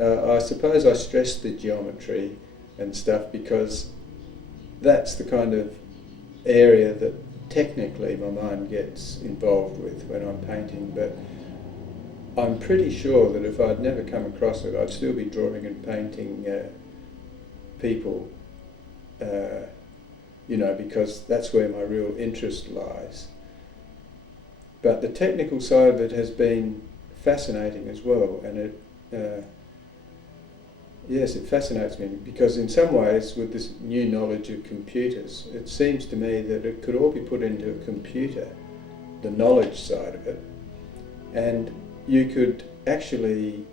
I suppose I stress the geometry and stuff because that's the kind of area that technically my mind gets involved with when I'm painting, but I'm pretty sure that if I'd never come across it, I'd still be drawing and painting people, because that's where my real interest lies. But the technical side of it has been fascinating as well, and it fascinates me because in some ways with this new knowledge of computers, it seems to me that it could all be put into a computer, the knowledge side of it, and you could actually,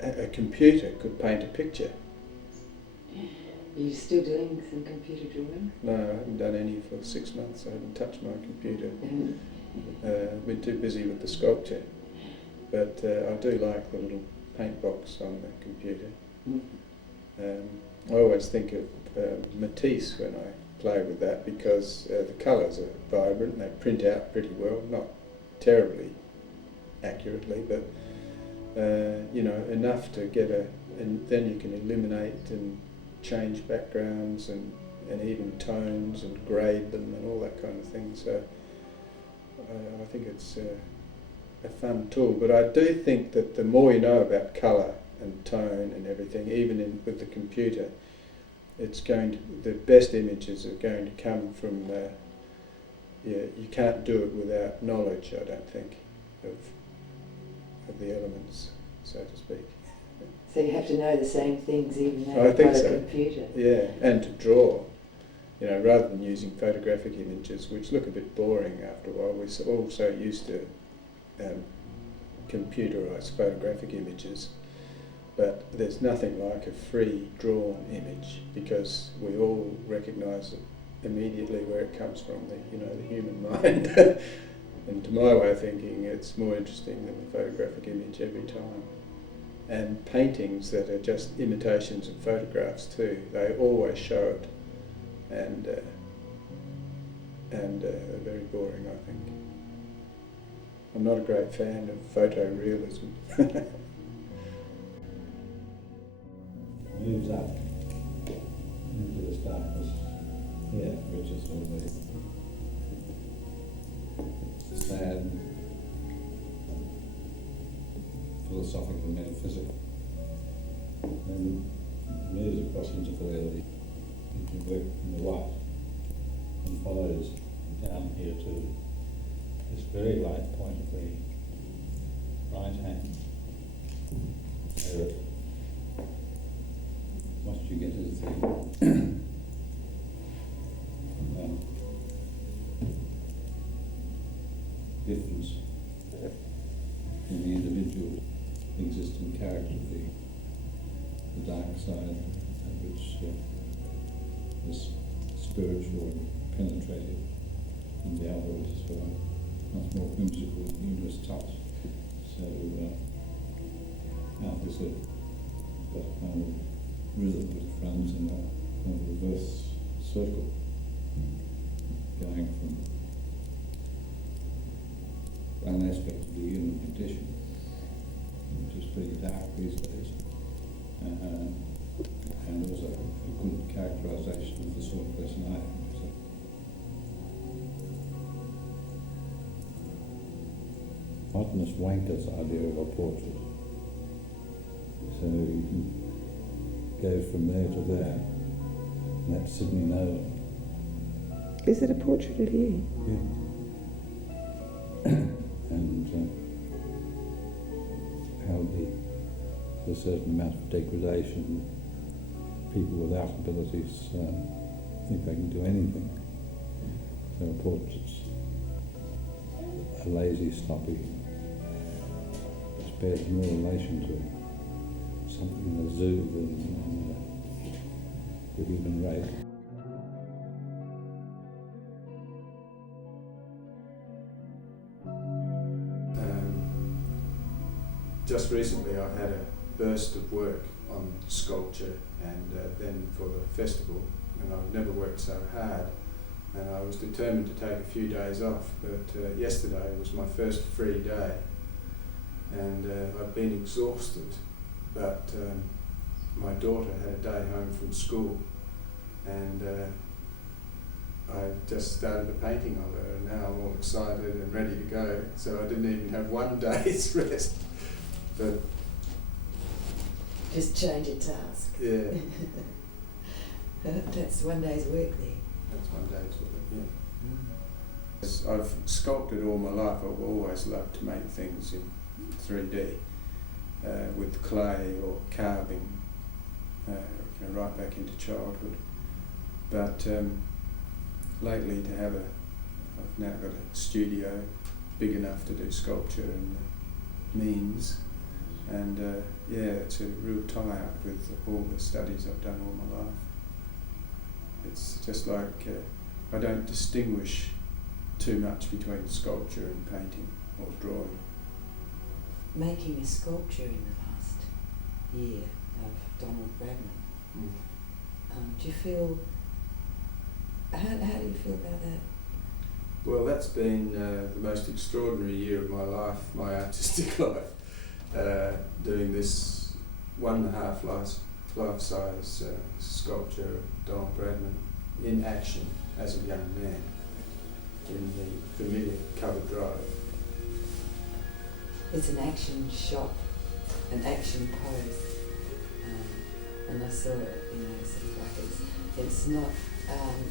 a computer could paint a picture. Are you still doing some computer drawing? No, I haven't done any for 6 months. I haven't touched my computer. I've been too busy with the sculpture. But I do like the little paint box on the computer. I always think of Matisse when I play with that because the colours are vibrant, they print out pretty well, not terribly accurately, but enough to get and then you can eliminate and change backgrounds and even tones and grade them and all that kind of thing. So I think it's a fun tool, but I do think that the more you know about colour and tone and everything, even with the computer, the best images are going to come from, you can't do it without knowledge, I don't think, of the elements, so to speak. So you have to know the same things even though you've got a computer. Yeah, and to draw. Rather than using photographic images, which look a bit boring after a while, we're all so used to computerised photographic images. But there's nothing like a free drawn image because we all recognise it immediately where it comes from, the human mind. And to my way of thinking, it's more interesting than the photographic image every time. And paintings that are just imitations of photographs too, they always show it, and they're very boring, I think. I'm not a great fan of photorealism. Moves up into this darkness here, which is all the sad, philosophical, metaphysical, and moves across into reality, into work in the light, and follows down here to this very light point of the right hand. Where once you get to the difference in the individual existing character, the dark side, which is spiritual and penetrative, and the other is much more whimsical, humorous touch. So now there's that kind of rhythm that runs in a kind of reverse circle, going from an aspect of the human condition, which is pretty dark these days, and also a good characterisation of the sort of person I am. So. Botanist Wanker's idea of a portrait. So you can go from there to there, and that's Sydney Nolan. Is it a portrait of you? Yeah. And how there's a certain amount of degradation. People without abilities think they can do anything. So a portrait's a lazy, sloppy, bears more relation to something in a zoo than the human race. Just recently I had a burst of work on sculpture and then for the festival, and I've never worked so hard, and I was determined to take a few days off, but yesterday was my first free day, and I've been exhausted but my daughter had a day home from school, and I just started a painting of her, and now I'm all excited and ready to go. So I didn't even have one day's rest. But Just change your task. yeah, That's one day's work there. that's one day's work, yeah. I've sculpted all my life. I've always loved to make things in 3D with clay or carving, right back into childhood. But lately, I've now got a studio big enough to do sculpture and means, and it's a real tie-up with all the studies I've done all my life. It's just like I don't distinguish too much between sculpture and painting or drawing. Making a sculpture in the last year of Donald Bradman. Do you feel? How do you feel about that? Well, that's been the most extraordinary year of my life, my artistic life, doing this 1.5 life-size sculpture of Donald Bradman in action as a young man in the familiar covered drive. It's an action shot, an action pose, and I saw it, sort of like it's not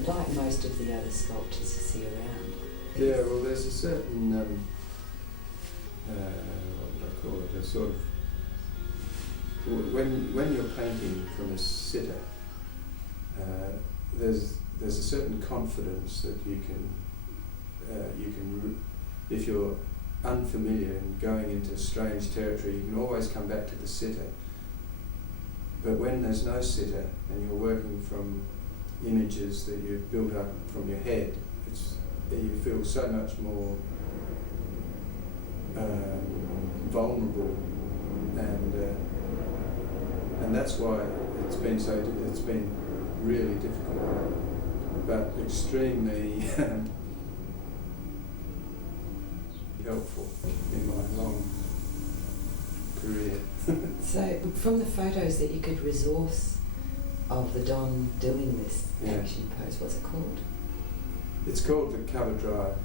like most of the other sculptures you see around. Yeah, well, there's a certain, what would I call it, a sort of, when you're painting from a sitter, there's a certain confidence that you can, if you're unfamiliar and going into strange territory, you can always come back to the sitter. But when there's no sitter and you're working from images that you've built up from your head, you feel so much more vulnerable, and that's why it's been really difficult, but extremely helpful in my long career. So from the photos that you could resource of the Don doing this action pose, what's it called? It's called the cover drive.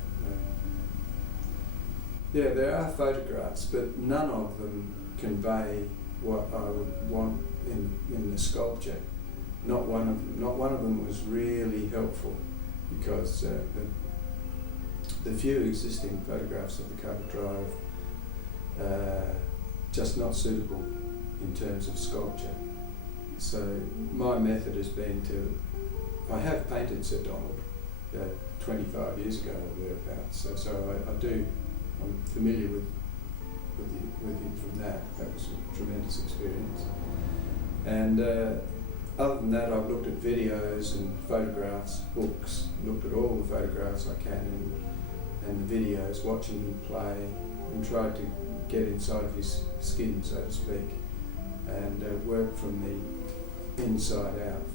Yeah, there are photographs, but none of them convey what I would want in the sculpture. Not one of them was really helpful, because the few existing photographs of the cover drive just not suitable in terms of sculpture. So my method has been I have painted Sir Donald 25 years ago or thereabouts, so I'm familiar with him from that. That was a tremendous experience. And other than that, I've looked at videos and photographs, books, looked at all the photographs I can and the videos, watching him play, and tried to get inside of his skin, so to speak, and work from the inside out.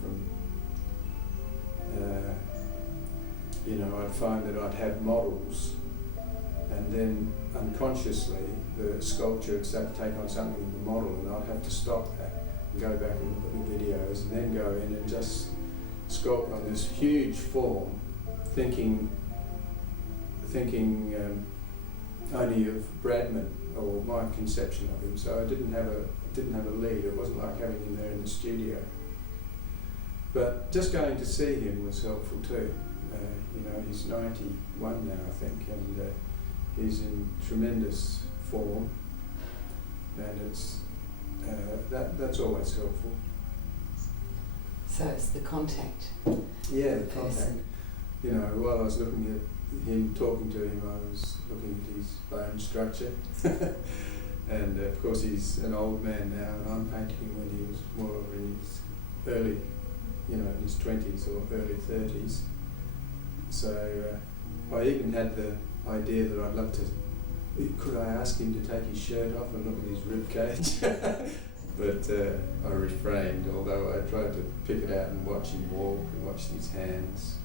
I'd find that I'd have models, and then unconsciously the sculpture would start to take on something of the model, and I'd have to stop that and go back and look at the videos, and then go in and just sculpt on this huge form, thinking only of Bradman or my conception of him. So I didn't have a lead. It wasn't like having him there in the studio. But just going to see him was helpful too. He's 91 now, I think, and he's in tremendous form, and it's that's always helpful. So it's the contact. Yeah, the contact. While I was looking at him, talking to him, I was looking at his bone structure. And of course he's an old man now, and I'm painting him when he was more in his early, in his 20s or early 30s. So I even had the idea that I'd love to, could I ask him to take his shirt off and look at his rib cage? But I refrained, although I tried to pick it out and watch him walk and watch his hands.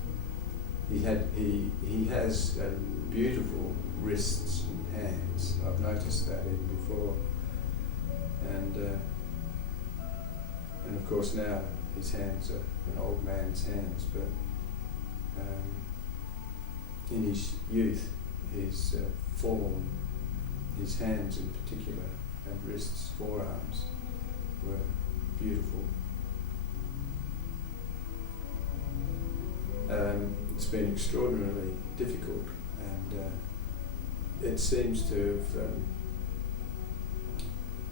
He has beautiful wrists and hands. I've noticed that even before. And And of course now his hands are an old man's hands, but in his youth his form, his hands in particular, and wrists, forearms, were beautiful. It's been extraordinarily difficult, and it seems to have,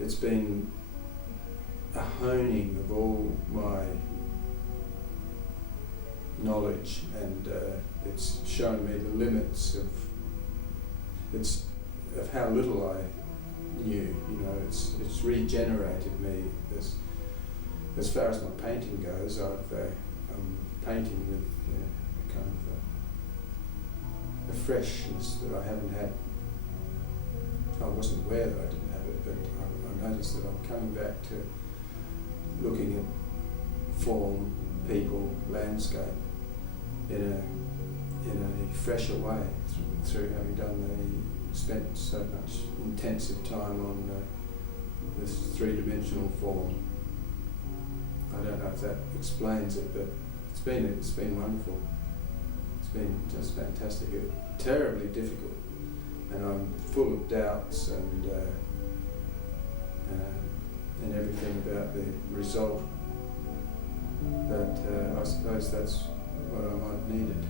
it's been a honing of all my knowledge, and it's shown me the limits of how little I knew. You know, it's regenerated me as far as my painting goes. I'm painting with kind of a freshness that I haven't had. I wasn't aware that I didn't have it, but I noticed that I'm coming back to looking at form, people, landscape in a fresher way through having spent so much intensive time on this three-dimensional form. I don't know if that explains it, but it's been wonderful. It's been just fantastic. Terribly difficult, and I'm full of doubts and everything about the result. But I suppose that's what I might have needed.